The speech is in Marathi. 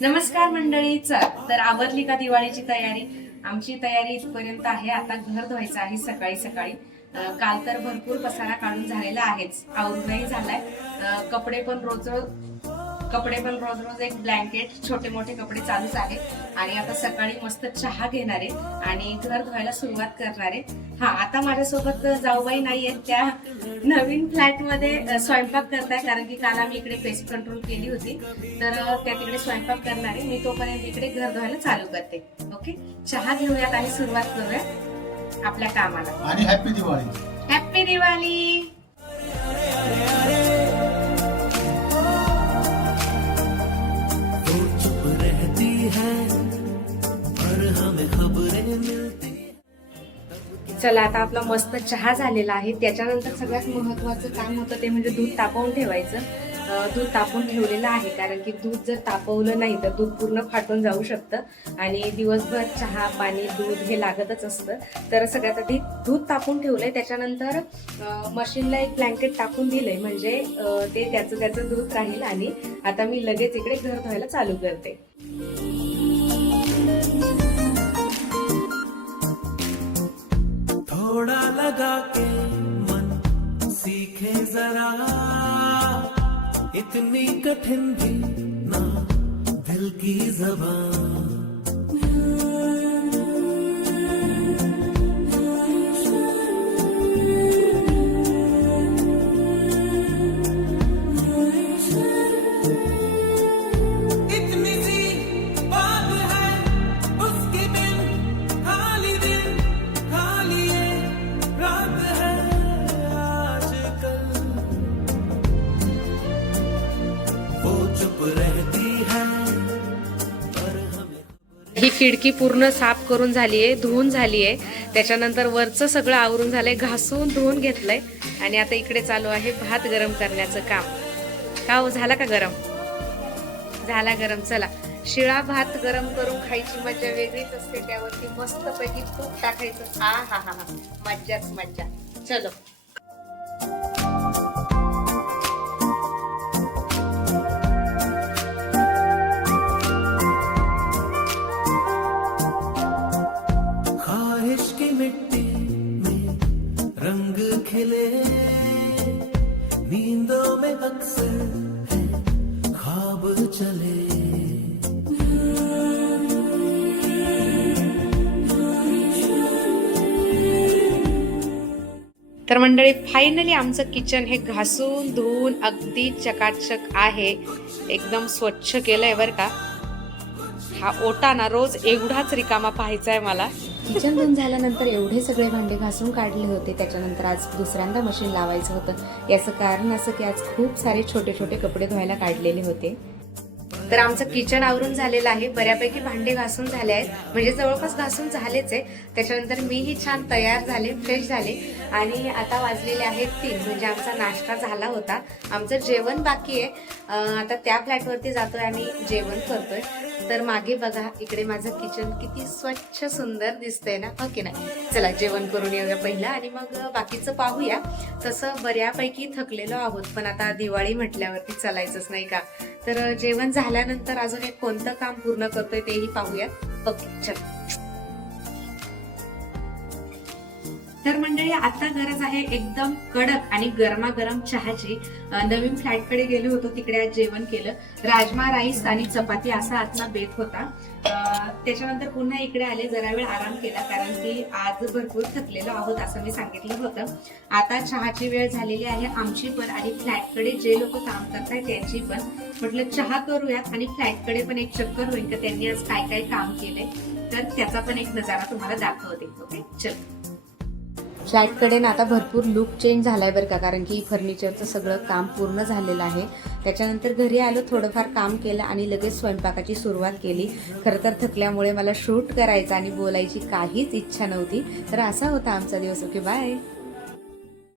नमस्कार मंडळी चल. तर आवरली का दिवाळीची तयारी? आमची तयारी इथपर्यंत आहे. आता घर धुवायचं आहे सकाळी सकाळी. काल तर भरपूर पसारा काढून झालेला आहेच. आवरूनही झालाय. कपडे पण रोज कपडे पण रोज रोज एक ब्लँकेट छोटे मोठे कपडे चालूच आहे आणि आता सकाळी मस्त चहा घेणार आहे आणि घर धुवायला सुरुवात करणार आहे. हा आता माझ्यासोबत जाऊबाई नाहीयेत त्या नवीन फ्लॅटमध्ये अ, स्वयंपाक करताय कारण की काल आम्ही इकडे पेस्ट कंट्रोल केली होती. तर त्या तिकडे स्वयंपाक करणार आहे. मी तोपर्यंत इकडे घर धुवायला चालू करते. ओके चहा घेऊयात आणि सुरुवात करूया आपल्या कामाला. आणि हॅपी दिवाळी. हॅपी दिवाळी! चला आता आपला मस्त चहा झालेला आहे. त्याच्यानंतर सगळ्यात महत्वाचं काम होतं ते म्हणजे दूध तापवून ठेवायचं. दूध तापवून ठेवलेलं आहे कारण की दूध जर तापवलं नाही तर दूध पूर्ण फाटून जाऊ शकतं. आणि दिवसभर चहा पाणी दूध हे लागतच असतं. तर सगळ्यात आधी दूध तापून ठेवलंय. त्याच्यानंतर मशीनला एक ब्लँकेट टाकून दिलंय. म्हणजे ते त्याचं त्याचं दूध राहील आणि आता मी लगेच इकडे घर धुवायला चालू करते. इतनी कठिन भी ना दिल की जबान। ही खिडकी पूर्ण साफ करून झाली आहे धुवून झाली आहे त्याच्यानंतर वरचं सगळं आवरून झालंय घासून धुवून घेतलंय. आणि आता इकडे चालू आहे भात गरम करण्याचं काम. का हो झाला का गरम? झाला गरम चला. शिळा भात गरम करून खायची मजा वेगळीच असते त्यावरती मस्त पैकी तूप टाकायचं. हा हा हा हा. मज्जाच मज्जा. चलो. रंग खिले नींदों में अक्सर खाब चले। तर मंडळी फायनली आमचं किचन हे घासून धुवून अगदी चकाचक आहे. एकदम स्वच्छ केलंय बरं का. हा ओटा ना रोज एवढाच रिकामा पाहायचा आहे मला. किचन धुवून झाल्यानंतर एवढे सगळे भांडे घासून काढले होते. त्याच्यानंतर आज दुसऱ्यांदा मशीन लावायचं होतं. याचं कारण असं की आज खूप सारे छोटे छोटे कपडे धुवायला काढलेले होते. तर आमचं किचन आवरून झालेलं आहे. बऱ्यापैकी भांडे घासून झाले आहेत. म्हणजे जवळपास घासून झालेच आहे. त्याच्यानंतर मीही छान तयार झाले फ्रेश झाले. आणि आता वाजलेले आहेत तीन. म्हणजे आमचा नाश्ता झाला होता. आमचं जेवण बाकी आहे. आता त्या फ्लॅटवरती जातोय आणि जेवण करतोय. तर मागे बघा इकडे माझं किचन किती स्वच्छ सुंदर दिसतंय ना? हो की नाही? चला जेवण करून येऊया पहिलं आणि मग बाकीचं पाहूया. तसं बऱ्यापैकी थकलेलो आहोत पण आता दिवाळी म्हटल्यावरती चलायचंच नाही का? तर जेवण झालं झाल्यानंतर अजून एक कोणतं काम पूर्ण करतोय तेही पाहूयात. ओके चल. तर मंडळी आता गरज आहे एकदम कडक आणि गरमागरम चहाची. नवीन नवीन फ्लॅटकडे गेलो होतो तिकडे आज जेवण केलं. राजमा राईस आणि चपाती असा आतला बेत होता. त्याच्यानंतर पुन्हा इकडे आले जरा वेळ आराम केला कारण की आज भरपूर थकलेलो आहोत असं मी सांगितलं होतं. आता चहाची वेळ झालेली आहे आमची पण आणि फ्लॅटकडे जे लोक काम करतात त्यांची पण. म्हटलं चहा करूयात आणि फ्लॅटकडे पण एक चक्कर होईल का त्यांनी आज काय काय काम केले तर त्याचा पण एक नजारा तुम्हाला दाखवते ओके? चल. फ्लॅटकडे ना आता भरपूर लुक चेंज झालाय बरं का कारण की फर्निचरचं सगळं काम पूर्ण झालेलं आहे. त्याच्यानंतर घरी आलो थोडंफार काम केलं आणि लगेच स्वयंपाकाची सुरुवात केली. खरं तर थकल्यामुळे मला शूट करायचं आणि बोलायची काहीच इच्छा नव्हती. तर असा होता आमचा दिवस. Okay bye